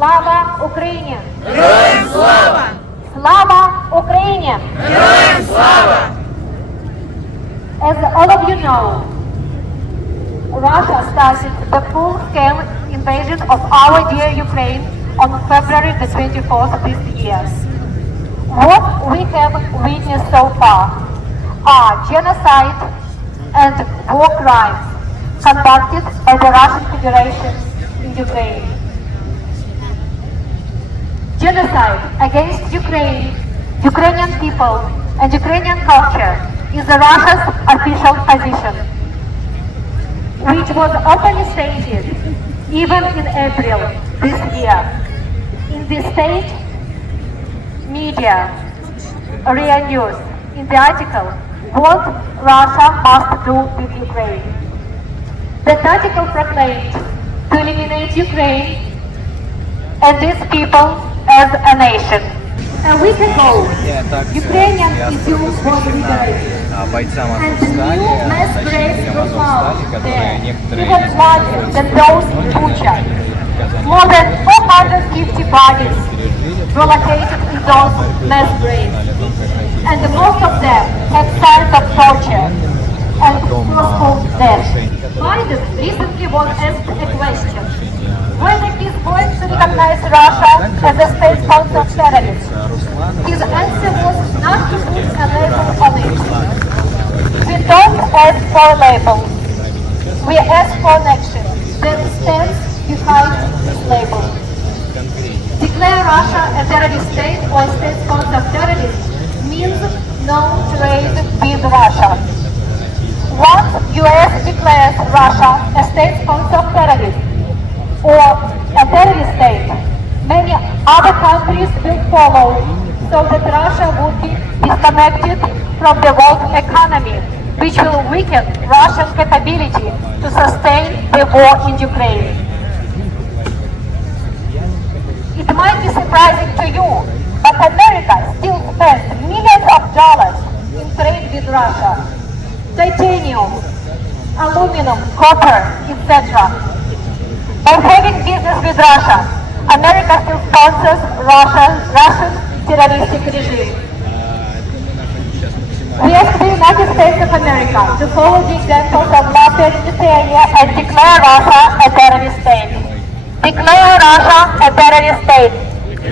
Слава Україні! Героям слава! Слава Україні! Героям слава! As all of you know, Russia started the full-scale invasion of our dear Ukraine on February the 24th this year. What we have witnessed so far are genocide and war crimes conducted by the Russian Federation in Ukraine. Genocide against Ukraine, Ukrainian people and Ukrainian culture is Russia's official position, which was openly stated even in April this year in the state media, RIA News, in the article, What Russia Must Do with Ukraine. That article proclaimed to eliminate Ukraine and its people as a nation. A week ago, Ukrainian Izium was liberated, and the new mass graves were found there, even larger than those in Bucha. More than 450 bodies were located in those mass graves, and most of them had signs of torture and forceful death. Biden recently was asked a question, whether he's going to recognize Russia as a state sponsor of terrorists. His answer was not to put a label on it. We don't ask for a label. We ask for an action that stands behind this label. Declare Russia a terrorist state or a state sponsor of terrorists means no trade with Russia. Once US declares Russia a state sponsor of terrorists or a terrorist state, many other countries will follow, so that Russia would be disconnected from the world economy, which will weaken Russia's capability to sustain the war in Ukraine. It might be surprising to you, but America still spends millions of dollars in trade with Russia. Titanium, aluminum, copper, etc. By having business with Russia, America still sponsors Russian terroristic regime. We ask the United States of America to follow the examples of Latvia and Lithuania and declare Russia a terrorist state. Declare Russia a terrorist state.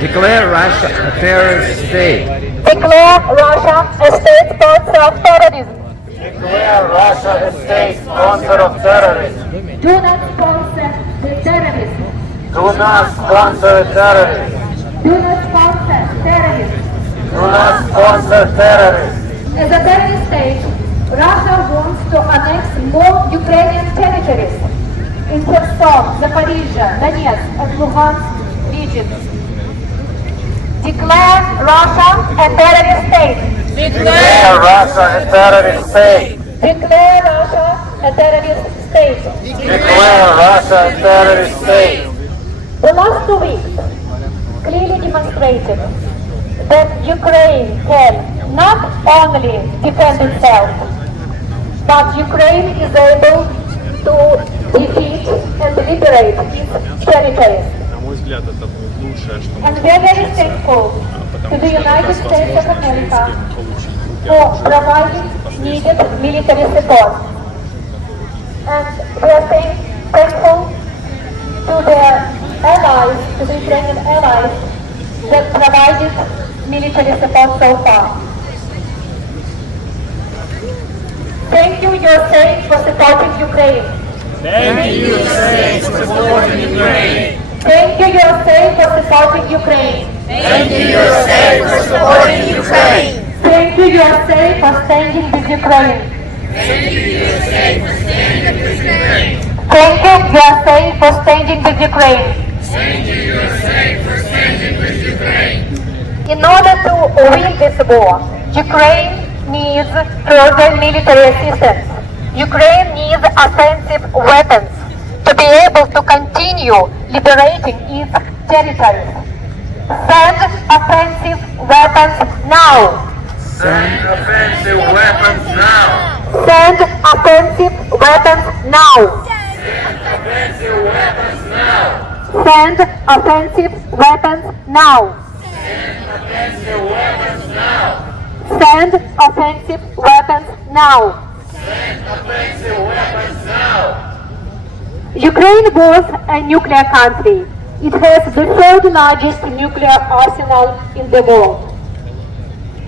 Declare Russia a terrorist state. Declare Russia a state sponsor of terrorism. Declare Russia a state sponsor of terrorism. Do not sponsor the terrorism. Do not sponsor terrorism. Do not sponsor terrorism. Do not sponsor terrorism. As a terrorist state, Russia wants to annex more Ukrainian territories in Kherson, Zaporizhia, Donetsk, and Luhansk regions. Declare Russia a terrorist state. Declare Russia a terrorist state. Declare Russia a terrorist state. Declare Russia a terrorist state. The last 2 weeks clearly demonstrated that Ukraine can not only defend itself, but Ukraine is able to defeat and liberate its territories. And we are very thankful to the United States of America for providing needed military support. And we are thankful to the allies, to the Ukrainian allies that provided military support so far. Thank you, USA, for supporting Ukraine. Thank you, USA, for supporting Ukraine. Thank you, USA, for supporting Ukraine. Thank you, USA, for supporting Ukraine. Thank you, USA, for standing with Ukraine. Thank you, USA, for standing with Ukraine. Thank you, USA, for standing with Ukraine. Thank you, USA, for standing with Ukraine. In order to win this war, Ukraine needs further military assistance. Ukraine needs offensive weapons to be able to continue liberating its territories. Send offensive weapons now. Send offensive weapons now. Send offensive weapons now. Send offensive weapons now. Send offensive weapons now. Offensive weapons now. Send offensive weapons now. Send offensive weapons now. Ukraine was a nuclear country. It has the third largest nuclear arsenal in the world.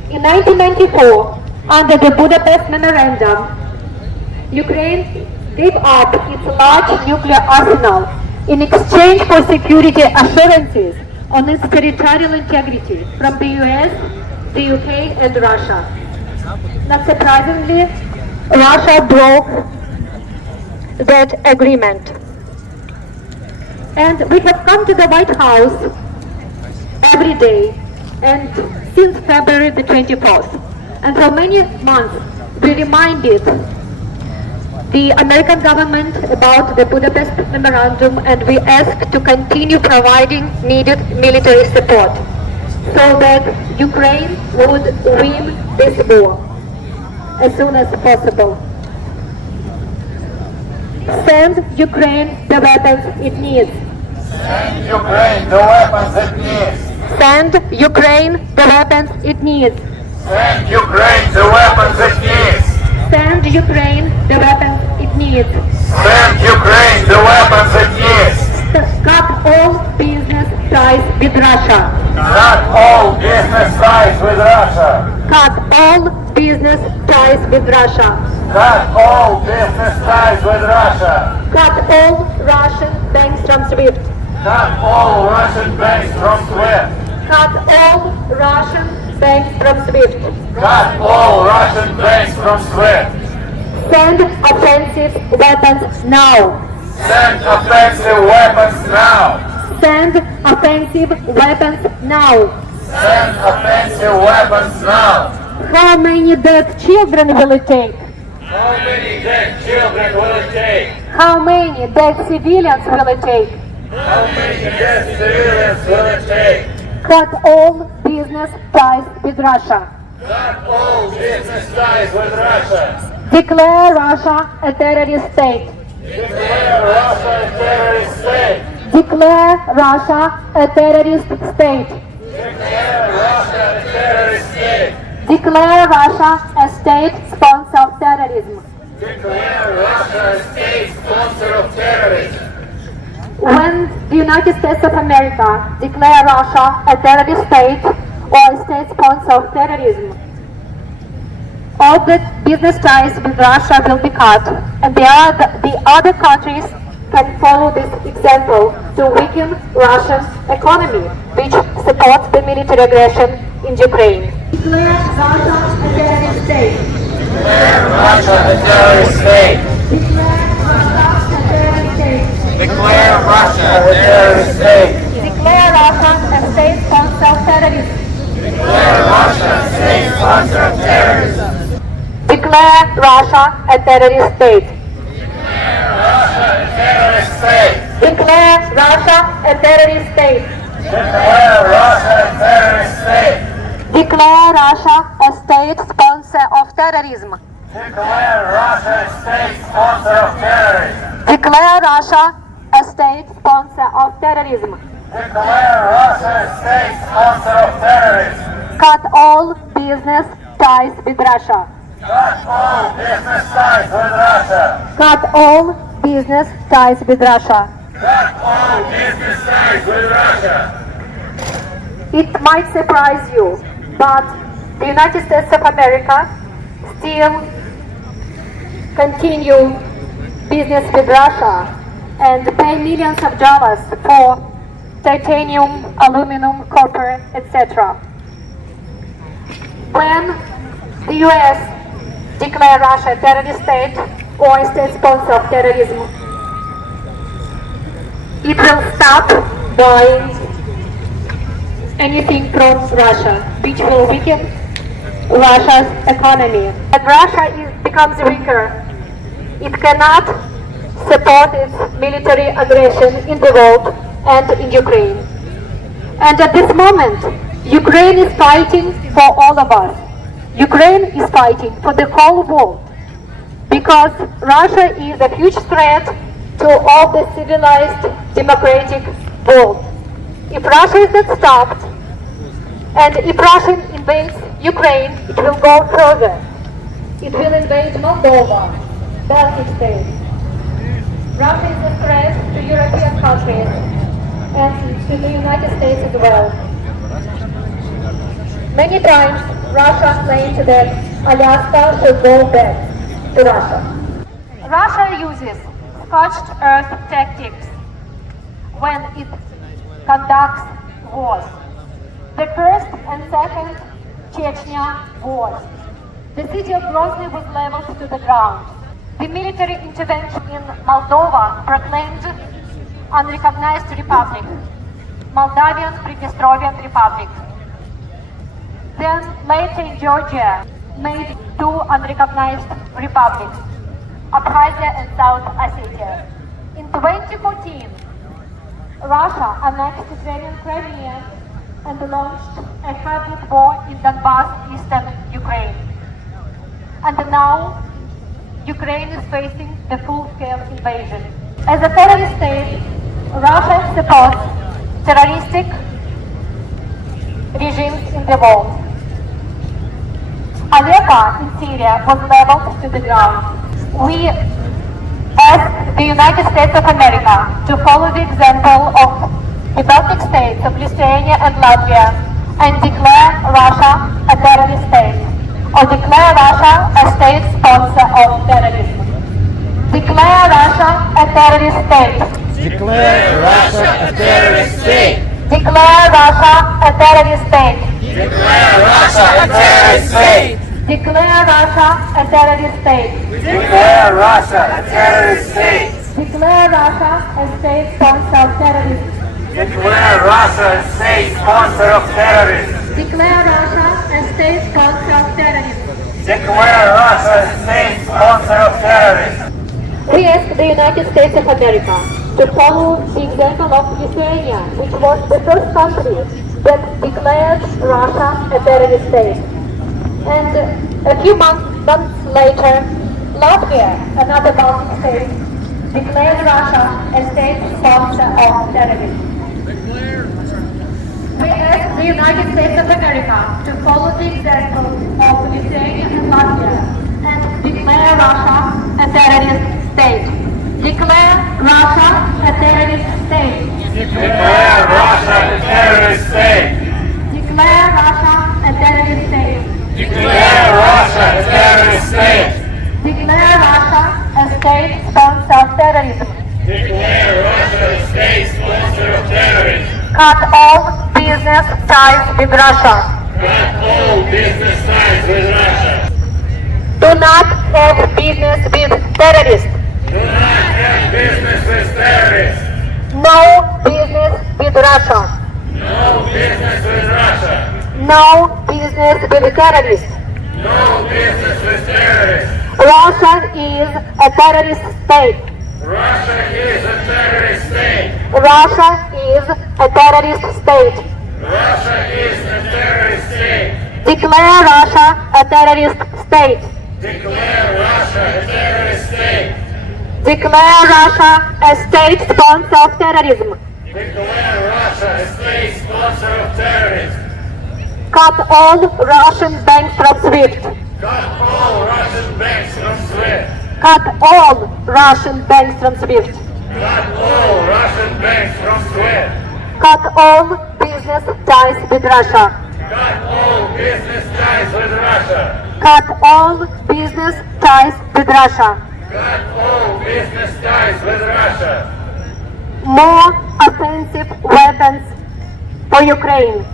In 1994, under the Budapest Memorandum, Ukraine gave up its large nuclear arsenal in exchange for security assurances on its territorial integrity from the US, the UK, and Russia. Not surprisingly, Russia broke that agreement. And we have come to the White House every day and since February the 24th. And for many months we reminded the American government about the Budapest Memorandum, and we asked to continue providing needed military support so that Ukraine would win this war as soon as possible. Send Ukraine the weapons it needs. Send Ukraine the weapons it needs. Send Ukraine the weapons it needs. Send Ukraine the weapons it needs. Send Ukraine the weapons it needs. Send Ukraine the weapons it needs. Cut all business ties with Russia. Cut all business ties with Russia. Cut all business ties with Russia. Cut all business ties with Russia. Cut all Russian banks from SWIFT. Cut all Russian banks from SWIFT. Cut all Russian banks from SWIFT. Cut all Russian banks from SWIFT. Send offensive weapons now. Send offensive weapons now. Send offensive weapons now. Send offensive weapons now. How many dead children will it take? How many dead children will it take? How many dead civilians will it take? How many dead civilians will it take? Cut all business ties with Russia. Cut all business ties with Russia. Declare Russia a terrorist state. Declare Russia a terrorist state. Declare Russia a terrorist state. Declare Russia a terrorist state. Declare Russia a state sponsor of terrorism. Declare Russia a state sponsor of terrorism. When the United States of America declare Russia a terrorist state or a state sponsor of terrorism, all the business ties with Russia will be cut, and the other countries can follow this example to weaken Russian economy, which supports the military aggression in Ukraine. Declare Russia a terrorist state. Declare Russia a terrorist state. Declare Russia a terrorist state. Declare Russia a terrorist state. Declare Russia a state sponsor of terrorism. Declare Russia a state sponsor of terrorism. Declare Russia a terrorist state. Declare Russia a terrorist state. Declare Russia a terrorist state. Declare Russia a terrorist state. Declare Russia a state sponsor of terrorism. Declare Russia a state sponsor of terrorism. Declare Russia a state sponsor of terrorism. Declare Russia a state sponsor of terrorism. Cut all business ties with Russia. Cut all business ties with Russia. Cut all business ties with Russia. Cut all business ties with Russia. It might surprise you, but the United States of America still continue business with Russia and pay millions of dollars for titanium, aluminum, copper, etc. When the US declare Russia a terrorist state or a state sponsor of terrorism, it will stop buying anything from Russia, which will weaken Russia's economy. As Russia becomes weaker, it cannot support its military aggression in the world and in Ukraine. And at this moment, Ukraine is fighting for all of us. Ukraine is fighting for the whole world because Russia is a huge threat to all the civilized democratic bold. If Russia is not stopped, and if Russia invades Ukraine, it will go further. It will invade Moldova, Baltic states. Russia is a threat to European countries and to the United States as well. Many times, Russia claimed that Alaska should go back to Russia. Russia uses scorched earth tactics when it conducts wars. The first and second Chechnya wars. The city of Grozny was leveled to the ground. The military intervention in Moldova proclaimed unrecognized republic, Moldavian Pridnestrovyan Republic. Then later in Georgia made two unrecognized republics, Abkhazia and South Ossetia. In 2014, Russia annexed Ukrainian Crimea and launched a hybrid war in Donbass, eastern Ukraine. And now, Ukraine is facing the full-scale invasion. As a terrorist state, Russia supports terroristic regimes in the world. Aleppo in Syria was leveled to the ground. We ask the United States of America to follow the example of the Baltic states of Lithuania and Latvia and declare Russia a terrorist state, or declare Russia a state sponsor of terrorism. Declare Russia a terrorist state. Declare Russia a terrorist state. Declare Russia a terrorist state. Declare Russia a terrorist state. Declare Russia a terrorist state. Declare Russia a terrorist state. Declare Russia a state sponsor of terrorism. Declare Russia a state sponsor of terrorism. Declare Russia a state sponsor of terrorism. Declare Russia a state sponsor of terrorism. We ask the United States of America to follow the example of Lithuania, which was the first country that declared Russia a terrorist state. And a few months later, Latvia, another Baltic state, declared Russia a state sponsor of terrorism. We ask the United States of America to follow the example of Lithuania and Latvia and declare Russia a terrorist state. Declare Russia a terrorist state. Declare Russia a terrorist state. Declare Russia a terrorist state. Declare Russia a terrorist state. Declare Russia a state sponsor of terrorism. Declare Russia a state sponsor of terrorism. Cut all business ties with Russia. Cut all business ties with Russia. Do not have business with terrorists. Do not have business with terrorists. No business with Russia. No business with Russia. No business with terrorists. No business with terrorists. Russia is a terrorist state. Russia is a terrorist state. Russia is a terrorist state. Russia is a terrorist state. Declare Russia a terrorist state. Declare Russia a terrorist state. Declare Russia a state sponsor of terrorism. Declare Russia a state sponsor of terrorism. Cut all Russian banks from SWIFT. Cut all Russian banks from SWIFT. Cut all Russian banks from SWIFT. Cut all Russian banks from SWIFT. Cut all business ties with Russia. Cut all business ties with Russia. Cut all business ties with Russia. Cut all business ties with Russia. More offensive weapons for Ukraine.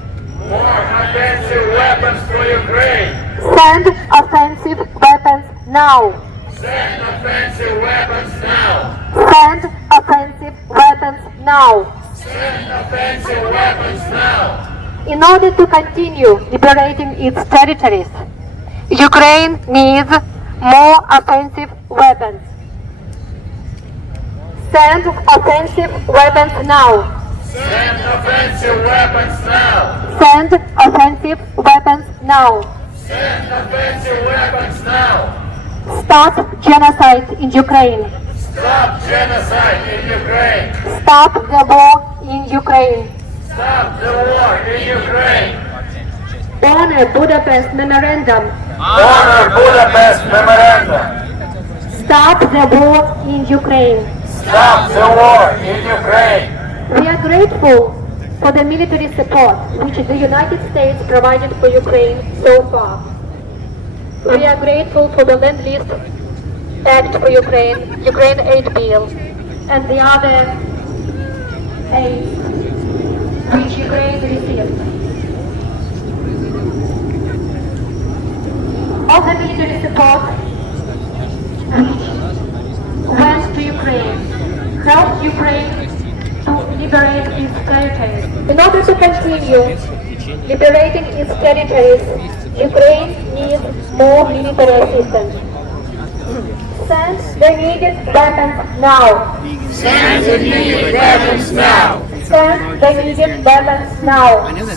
More offensive weapons for Ukraine. Send offensive weapons now. Send offensive weapons now. Send offensive weapons now. Send offensive weapons now. In order to continue liberating its territories, Ukraine needs more offensive weapons. Send offensive weapons now. Send offensive weapons now. Send offensive weapons now. Send offensive weapons now. Stop genocide in Ukraine. Stop genocide in Ukraine. Stop the war in Ukraine. Stop the war in Ukraine. Honor Budapest Memorandum. Honor Budapest Memorandum. Stop the war in Ukraine. Stop the war in Ukraine. We are grateful for the military support which the United States provided for Ukraine so far. We are grateful for the Lend-Lease Act for Ukraine, Ukraine Aid Bill, and the other aid which Ukraine received. All the military support which went to Ukraine helped Ukraine to liberate its territories. In order to continue liberating its territories, Ukraine needs more military assistance. Send the needed weapons now. Send the needed weapons now. Send the needed weapons now.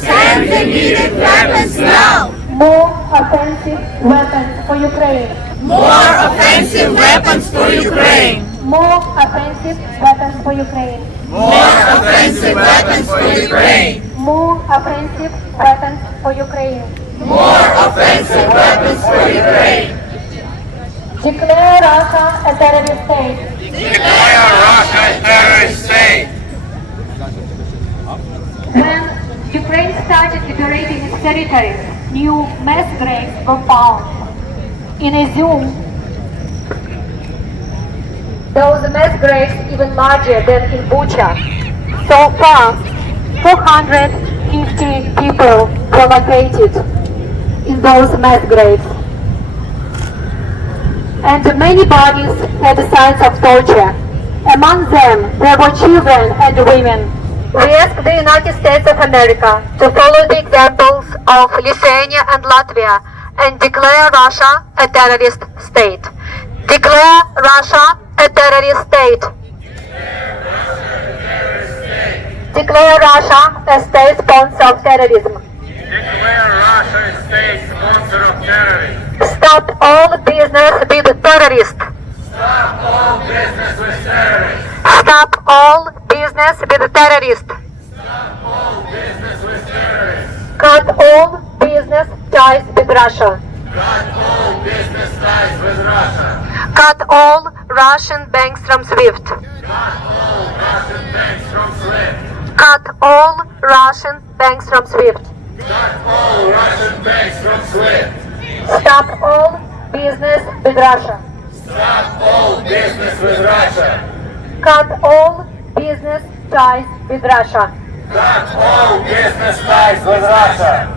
Send the needed weapons now. More offensive weapons for Ukraine. More offensive weapons for Ukraine. More offensive weapons for Ukraine. More offensive weapons for Ukraine. More offensive weapons for Ukraine. More offensive weapons for Ukraine. Declare Russia a terrorist state. Declare Russia a terrorist state. When Ukraine started liberating its territories, new mass graves were found. In Azov, those mass graves even larger than in Bucha. So far, 450 people were located in those mass graves. And many bodies had signs of torture. Among them, there were children and women. We ask the United States of America to follow the examples of Lithuania and Latvia and declare Russia a terrorist state. Declare Russia a terrorist state. Declare Russia a state sponsor of terrorism. Declare Russia a state sponsor of terrorism. Stop all business with terrorists. Stop all business with terrorists. Stop all business with terrorists. Stop all business with terrorists. Cut all business ties with Russia. Cut all business ties with Russia. Cut all Russian banks from SWIFT. Cut all Russian banks from SWIFT. Cut all Russian banks from SWIFT. Cut all Russian banks from SWIFT. Stop all business with Russia. Stop all business with Russia. Cut all business ties with Russia. Cut all business ties with Russia.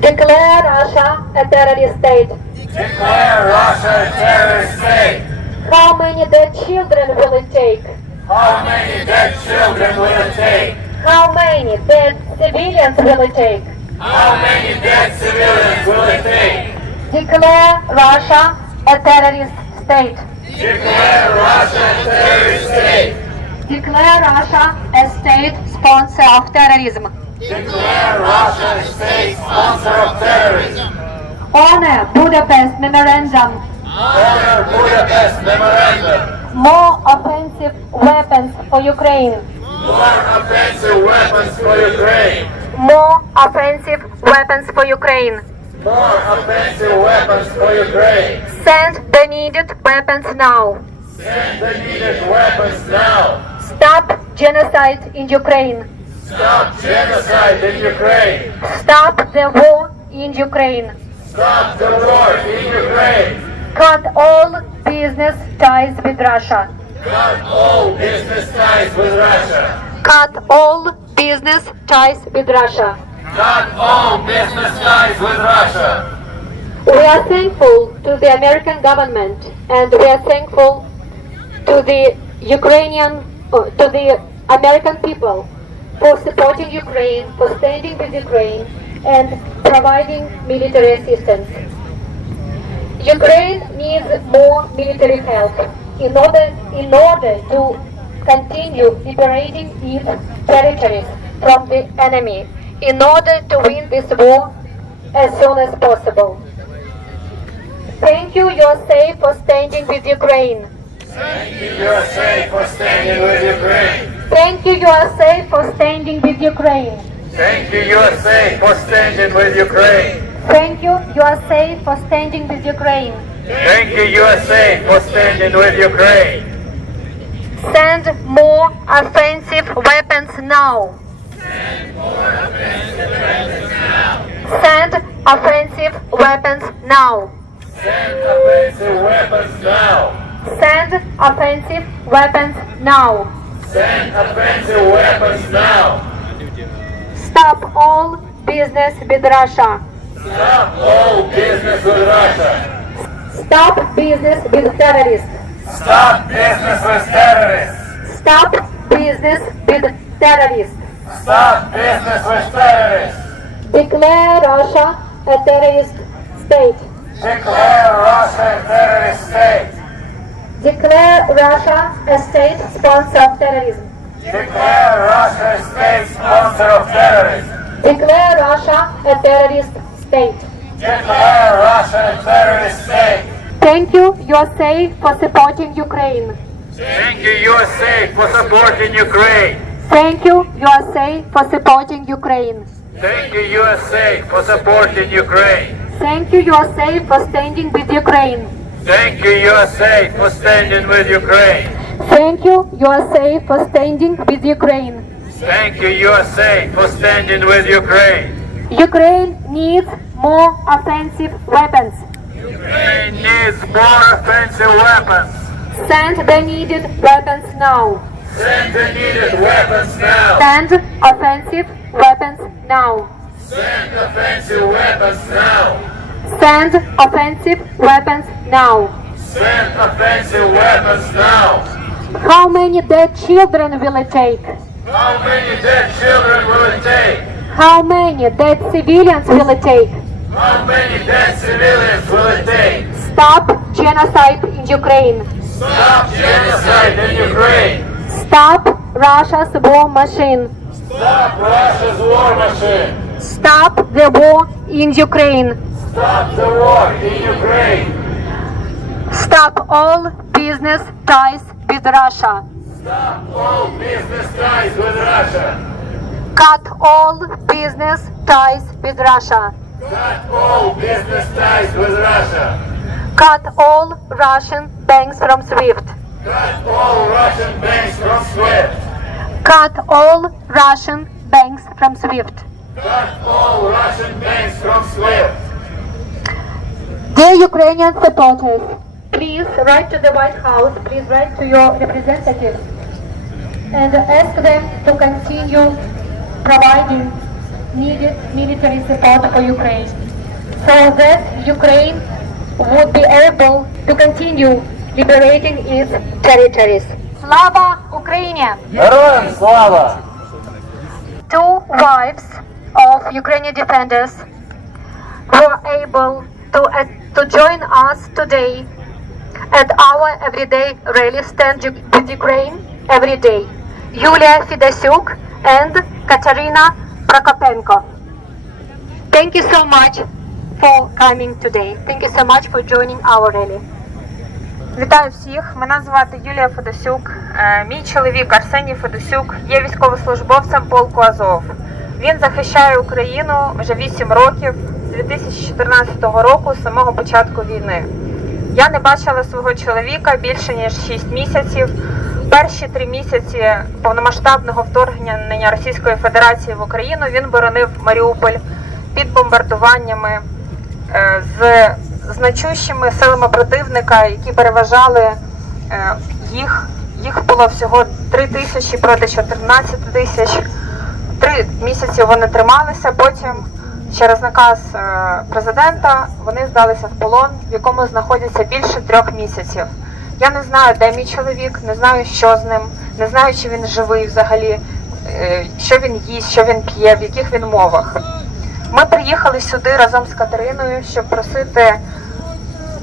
Declare Russia a terrorist state. Declare Russia a terrorist state. How many dead children will it take? How many dead children will it take? How many dead civilians will it take? How many dead civilians will it take? Declare Russia a terrorist state. Declare Russia a terrorist state. Declare Russia a state sponsor of terrorism. Declare Russia a state sponsor of terrorism. Honor Budapest Memorandum. Honor Budapest Memorandum. More offensive weapons for Ukraine. More offensive weapons for Ukraine. More offensive weapons for Ukraine. More offensive weapons for Ukraine. Send the needed weapons now. Send the needed weapons now. Stop genocide in Ukraine. Stop genocide in Ukraine. Stop the war in Ukraine. Stop the war in Ukraine. Cut all business ties with Russia. Cut all business ties with Russia. Cut all business ties with Russia. Cut all business ties with Russia. We are thankful to the American government and we are thankful to the American people for supporting Ukraine, for standing with Ukraine and providing military assistance. Ukraine needs more military help in order to continue liberating its territories from the enemy, in order to win this war as soon as possible. Thank you, USA, for standing with Ukraine. Thank you, USA, for standing with Ukraine. Thank you, USA, for Ukraine. Thank you, USA, for standing with Ukraine. Thank you, USA, for standing with Ukraine. Thank you, USA, for standing with Ukraine. Send more offensive weapons now. Send offensive weapons now. Send offensive weapons now. Send offensive weapons now. Send offensive weapons now. Stop all business with Russia. Stop all business with Russia. Stop business with terrorists. Stop business with terrorists. Stop business with terrorists. Stop business with terrorists. Declare Russia a terrorist state. Declare Russia a terrorist state. Declare Russia a state sponsor of terrorism. Declare Russia a state sponsor of terrorism. Declare Russia a terrorist state. Declare Russia a terrorist state. Thank you, USA, for supporting Ukraine. Thank you, USA, for supporting Ukraine. Thank you, USA, for supporting Ukraine. Thank you, USA, for supporting Ukraine. Thank you, USA, for standing with Ukraine. Thank you, USA, for standing with Ukraine. Thank you, USA, for standing with Ukraine. Thank you, USA, for standing with Ukraine. Ukraine needs more offensive weapons. Ukraine needs more offensive weapons. Send the needed weapons now. Send the needed weapons now. Send offensive weapons now. Send offensive weapons now. Send offensive weapons now. Send offensive weapons now. How many dead children will it take? How many dead children will it take? How many dead civilians will it take? How many dead civilians will it take? Stop genocide in Ukraine. Stop genocide in Ukraine. Stop Russia's war machine. Stop Russia's war machine. Stop the war in Ukraine. Stop the war in Ukraine. Stop all business ties with Russia. Stop all business ties with Russia. Cut all business ties with Russia. Cut all business ties with Russia. Cut all Russian banks from SWIFT. Cut all Russian banks from SWIFT. Cut all Russian banks from SWIFT. Cut all Russian banks from SWIFT. Dear Ukrainian supporters, please write to the White House, please write to your representatives and ask them to continue providing needed military support for Ukraine so that Ukraine would be able to continue liberating its territories. Slava Ukraini! Героям слава! Two wives of Ukrainian defenders were able to join us today at our everyday rally stand with Ukraine every day. Yulia Fedosiuk and Kateryna Prokopenko. Thank you so much for coming today. Thank you so much for joining our rally. Вітаю всіх, мене звати Юлія Федосюк. Мій чоловік Арсеній Федосюк є військовослужбовцем полку Азов. Він захищає Україну вже 8 років, з 2014 року, з самого початку війни. Я не бачила свого чоловіка більше ніж 6 місяців. Перші 3 місяці повномасштабного вторгнення Російської Федерації в Україну він боронив Маріуполь під бомбардуваннями з значущими силами противника, які переважали їх. Їх було всього 3 тисячі проти 14 тисяч. 3 місяці вони трималися, потім через наказ президента вони здалися в полон, в якому знаходяться більше 3 місяців. Я не знаю, де мій чоловік, не знаю, що з ним, не знаю, чи він живий взагалі, що він їсть, що він п'є, в яких він мовах. Ми приїхали сюди разом з Катериною, щоб просити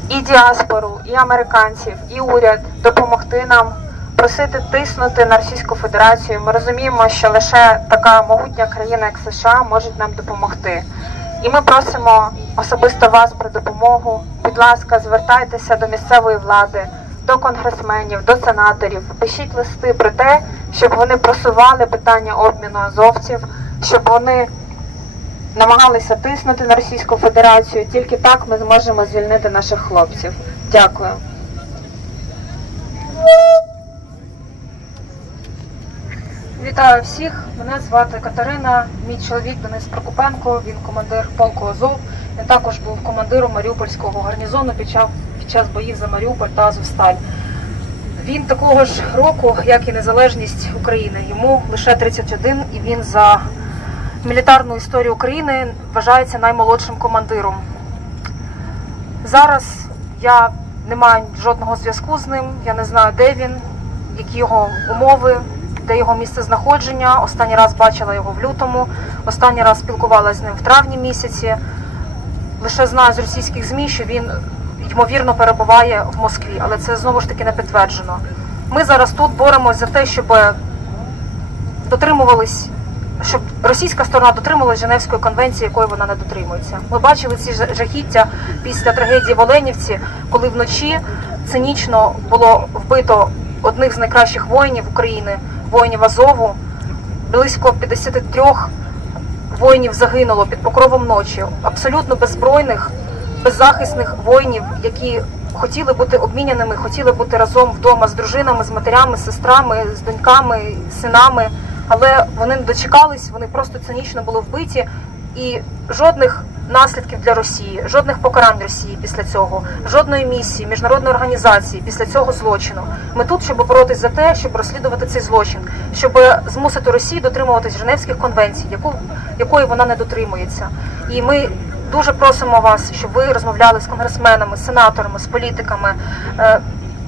і діаспору, і американців, і уряд допомогти нам, просити тиснути на Російську Федерацію. Ми розуміємо, що лише така могутня країна, як США, може нам допомогти. І ми просимо особисто вас про допомогу. Будь ласка, звертайтеся до місцевої влади, до конгресменів, до сенаторів. Пишіть листи про те, щоб вони просували питання обміну азовців, щоб вони намагалися тиснути на Російську Федерацію. Тільки так ми зможемо звільнити наших хлопців. Дякую. Вітаю всіх, мене звати Катерина, мій чоловік Денис Прокопенко, він командир полку Азов, він також був командиром Маріупольського гарнізону під час боїв за Маріуполь та Азовсталь. Він такого ж року, як і незалежність України, йому лише 31, і він за мілітарну історію України вважається наймолодшим командиром. Зараз я не маю жодного зв'язку з ним, я не знаю, де він, які його умови, де його місце знаходження. Останній раз бачила його в лютому, останній раз спілкувалася з ним в травні місяці. Лише знаю з російських ЗМІ, що він, ймовірно, перебуває в Москві, але це знову ж таки не підтверджено. Ми зараз тут боремося за те, щоб російська сторона дотримувалась Женевської конвенції, якої вона не дотримується. Ми бачили ці жахіття після трагедії в Оленівці, коли вночі цинічно було вбито одних з найкращих воїнів України, воїнів Азову. Близько 53 воїнів загинуло під покровом ночі. Абсолютно беззбройних, беззахисних воїнів, які хотіли бути обміняними, хотіли бути разом вдома з дружинами, з матерями, з сестрами, з доньками, з синами. Але вони не дочекались, вони просто цинічно були вбиті. І жодних наслідків для Росії, жодних покарань Росії після цього, жодної місії, міжнародної організації після цього злочину. Ми тут, щоб боротись за те, щоб розслідувати цей злочин, щоб змусити Росію дотримуватись Женевських конвенцій, якої вона не дотримується. І ми дуже просимо вас, щоб ви розмовляли з конгресменами, з сенаторами, з політиками,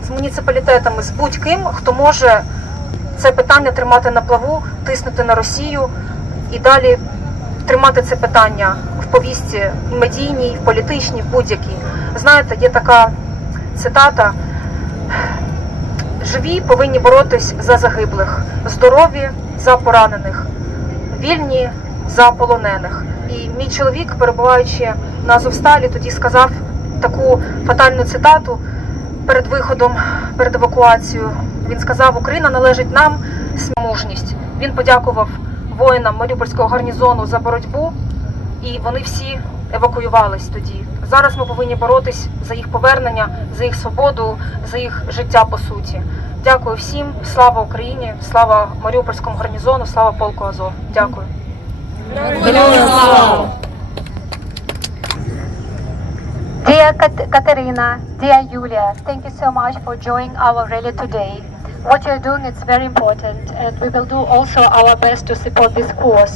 з муніципалітетами, з будь-ким, хто може це питання тримати на плаву, тиснути на Росію і далі тримати це питання в повістці медійній, в політичній, в будь-якій. Знаєте, є така цитата: «Живі повинні боротись за загиблих, здорові за поранених, вільні за полонених». І мій чоловік, перебуваючи на Азовсталі, тоді сказав таку фатальну цитату перед виходом, перед евакуацією. Він сказав: «Україна належить нам, мужність». Він подякував воїнам Маріупольського гарнізону за боротьбу, і вони всі евакуювались тоді. Зараз ми повинні боротись за їх повернення, за їх свободу, за їх життя по суті. Дякую всім, слава Україні, слава Маріупольському гарнізону, слава полку Азов. Дякую. Dear Kateryna, dear Yulia, thank you so much for joining our rally today. What you're doing is very important, and we will do also our best to support this cause.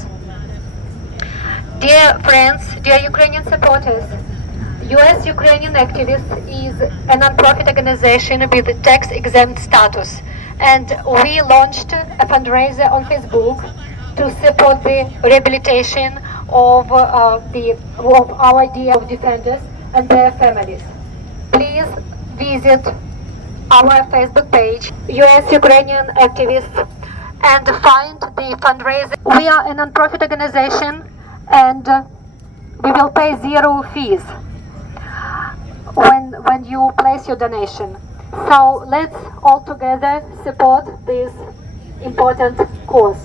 Dear friends, dear Ukrainian supporters, US Ukrainian Activists is a non-profit organization with tax-exempt status, and we launched a fundraiser on Facebook to support the rehabilitation of our dear defenders and their families. Please visit our Facebook page, US Ukrainian Activists, and find the fundraiser. We are a non-profit organization, and we will pay 0 fees when you place your donation. So let's all together support this important cause.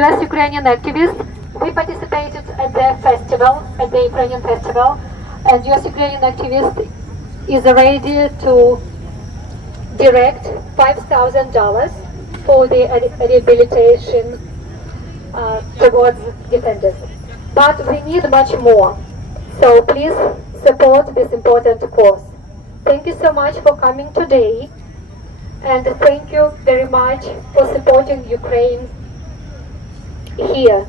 US Ukrainian Activists, we participated at the festival, at the Ukrainian festival, and US Ukrainian Activist is ready to direct $5,000 for the rehabilitation towards defenders. But we need much more, so please support this important cause. Thank you so much for coming today, and thank you very much for supporting Ukraine here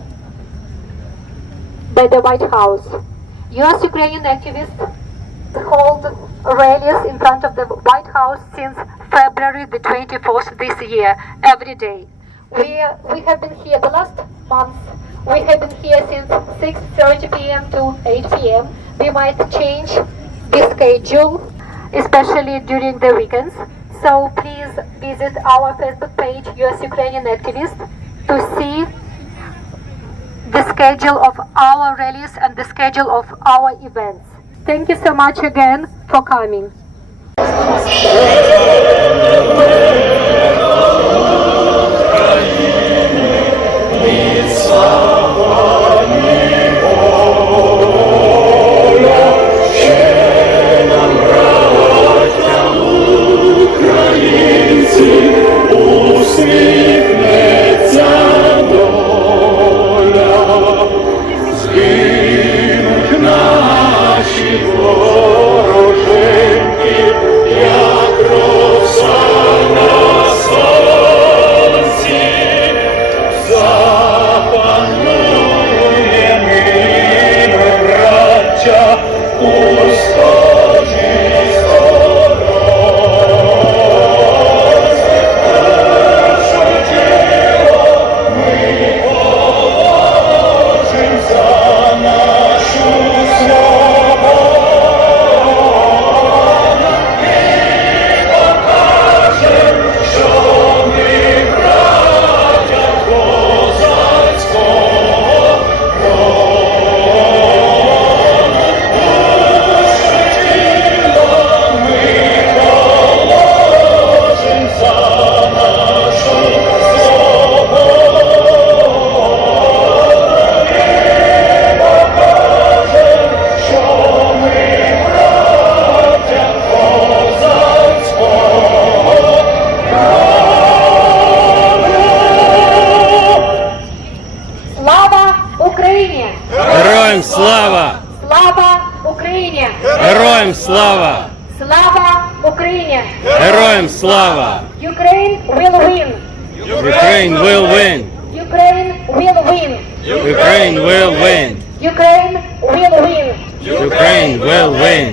by the White House. US Ukrainian Activists hold rallies in front of the White House since February the 24th this year, every day. We have been here the last month. We have been here since 6:30 p.m. to 8 p.m. We might change the schedule, especially during the weekends. So please visit our Facebook page, US Ukrainian Activists, to see the schedule of our rallies and the schedule of our events. Thank you so much again for coming. Героям слава! Слава Україні! Героям слава! Слава Україні! Героям слава! Ukraine will win! Ukraine will win! Ukraine will win! Ukraine will win! Ukraine will win! Ukraine will win!